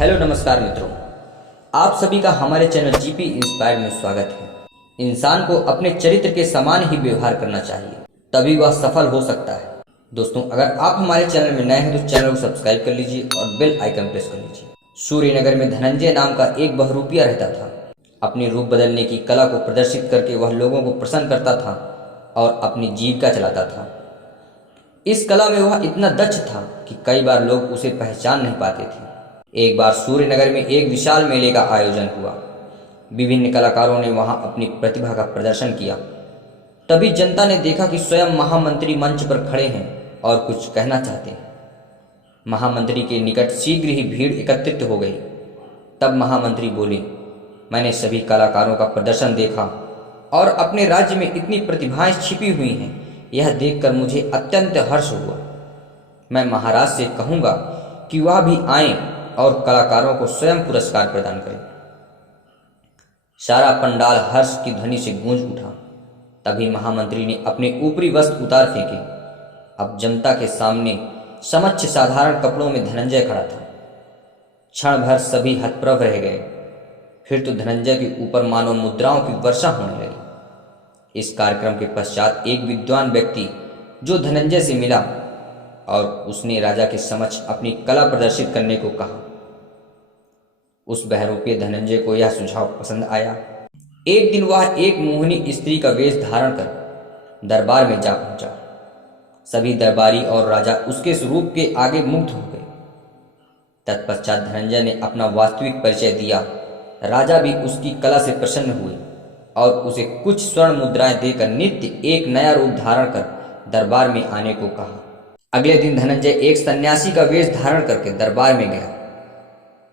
Hello नमस्कार मित्रों, आप सभी का हमारे चैनल जीपी इंस्पायर में स्वागत है। इंसान को अपने चरित्र के समान ही व्यवहार करना चाहिए, तभी वह सफल हो सकता है। दोस्तों, अगर आप हमारे चैनल में नए हैं तो चैनल को सब्सक्राइब कर लीजिए और बेल आइकन प्रेस कर लीजिए। सूर्यनगर में धनंजय नाम का एक बहरूपिया रहता था। अपने रूप बदलने की कला को प्रदर्शित करके वह लोगों को प्रसन्न करता था और अपनी जीविका चलाता था। इस कला में वह इतना दक्ष था कि कई बार लोग उसे पहचान नहीं पाते थे। एक बार सूर्यनगर में एक विशाल मेले का आयोजन हुआ। विभिन्न कलाकारों ने वहां अपनी प्रतिभा का प्रदर्शन किया। तभी जनता ने देखा कि स्वयं महामंत्री मंच पर खड़े हैं और कुछ कहना चाहते हैं। महामंत्री के निकट शीघ्र ही भीड़ एकत्रित हो गई। तब महामंत्री बोले, मैंने सभी कलाकारों का प्रदर्शन देखा और अपने राज्य में इतनी प्रतिभाएं छिपी हुई हैं, यह देखकर मुझे अत्यंत हर्ष हुआ। मैं महाराज से कहूँगा कि वह भी आएं और कलाकारों को स्वयं पुरस्कार प्रदान करें। सारा पंडाल हर्ष की ध्वनि से गूंज उठा। तभी महामंत्री ने अपने ऊपरी वस्त्र उतार फेंके। अब जनता के सामने समक्ष साधारण कपड़ों में धनंजय खड़ा था। क्षण भर सभी हतप्रभ रह गए। फिर तो धनंजय के ऊपर मानो मुद्राओं की वर्षा होने लगी। इस कार्यक्रम के पश्चात एक विद्वान व्यक्ति जो धनंजय से मिला और उसने राजा के समक्ष अपनी कला प्रदर्शित करने को कहा। उस बहरूपे धनंजय को यह सुझाव पसंद आया। एक दिन वह एक मोहिनी स्त्री का वेश धारण कर दरबार में जा पहुंचा। सभी दरबारी और राजा उसके स्वरूप के आगे मुग्ध हो गए। तत्पश्चात धनंजय ने अपना वास्तविक परिचय दिया। राजा भी उसकी कला से प्रसन्न हुए और उसे कुछ स्वर्ण मुद्राएं देकर नित्य एक नया रूप धारण कर दरबार में आने को कहा। अगले दिन धनंजय एक सन्यासी का वेश धारण करके दरबार में गया।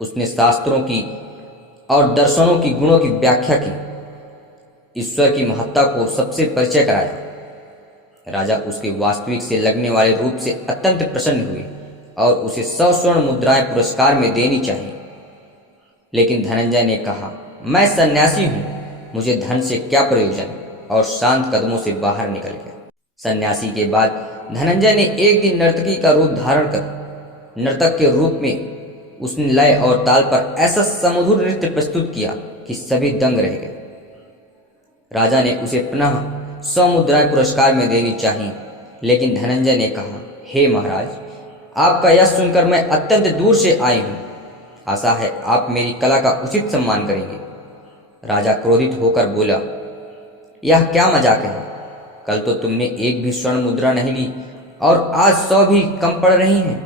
उसने शास्त्रों की और दर्शनों की गुणों की व्याख्या की, ईश्वर की महत्ता को सबसे परिचय कराया। राजा उसके वास्तविक से लगने वाले रूप से अत्यंत प्रसन्न हुए और उसे 100 स्वर्ण मुद्राएं पुरस्कार में देनी चाहिए। लेकिन धनंजय ने कहा, मैं सन्यासी हूं, मुझे धन से क्या प्रयोजन, और शांत कदमों से बाहर निकल गया। सन्यासी के बाद धनंजय ने एक दिन नर्तकी का रूप धारण कर नर्तक के रूप में उसने लय और ताल पर ऐसा सुमधुर नृत्य प्रस्तुत किया कि सभी दंग रह गए। राजा ने उसे पुनः 100 मुद्राएं पुरस्कार में देनी चाहिए, लेकिन धनंजय ने कहा, हे महाराज, आपका यह सुनकर मैं अत्यंत दूर से आई हूँ। आशा है आप मेरी कला का उचित सम्मान करेंगे। राजा क्रोधित होकर बोला, यह क्या मजाक है? कल तो तुमने एक भी स्वर्ण मुद्रा नहीं ली और आज 100 भी कम पड़ रही हैं।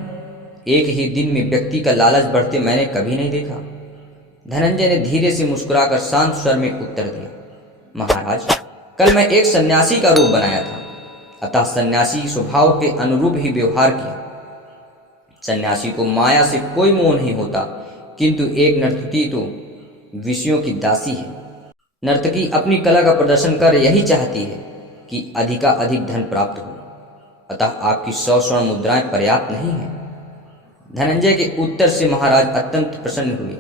एक ही दिन में व्यक्ति का लालच बढ़ते मैंने कभी नहीं देखा। धनंजय ने धीरे से मुस्कुराकर शांत स्वर में उत्तर दिया, महाराज, कल मैं एक सन्यासी का रूप बनाया था, अतः सन्यासी स्वभाव के अनुरूप ही व्यवहार किया। सन्यासी को माया से कोई मोह नहीं होता, किंतु एक नर्तकी तो विषयों की दासी है। नर्तकी अपनी कला का प्रदर्शन कर यही चाहती है कि अधिक धन प्राप्त हो, अतः आपकी 100 स्वर्ण मुद्राएं पर्याप्त नहीं है। धनंजय के उत्तर से महाराज अत्यंत प्रसन्न हुए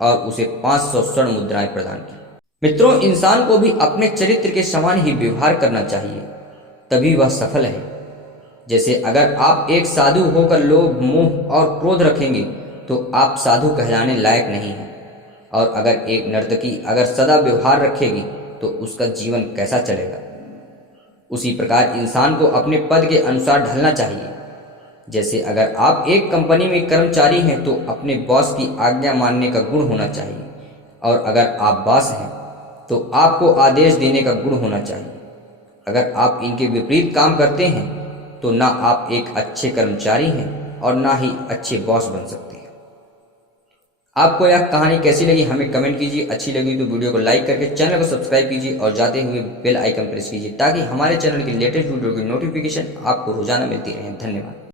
और उसे 500 स्वर्ण मुद्राएं प्रदान की। मित्रों, इंसान को भी अपने चरित्र के समान ही व्यवहार करना चाहिए, तभी वह सफल है। जैसे अगर आप एक साधु होकर लोभ, मोह और क्रोध रखेंगे तो आप साधु कहलाने लायक नहीं हैं। और अगर एक नर्तकी अगर सदा व्यवहार रखेगी तो उसका जीवन कैसा चलेगा? उसी प्रकार इंसान को अपने पद के अनुसार ढलना चाहिए। जैसे अगर आप एक कंपनी में कर्मचारी हैं तो अपने बॉस की आज्ञा मानने का गुण होना चाहिए, और अगर आप बॉस हैं तो आपको आदेश देने का गुण होना चाहिए। अगर आप इनके विपरीत काम करते हैं तो ना आप एक अच्छे कर्मचारी हैं और ना ही अच्छे बॉस बन सकते हैं। आपको यह कहानी कैसी लगी हमें कमेंट कीजिए। अच्छी लगी तो वीडियो को लाइक करके चैनल को सब्सक्राइब कीजिए और जाते हुए बेल आइकन प्रेस कीजिए, ताकि हमारे चैनल की लेटेस्ट वीडियो की नोटिफिकेशन आपको रोजाना मिलती रहे। धन्यवाद।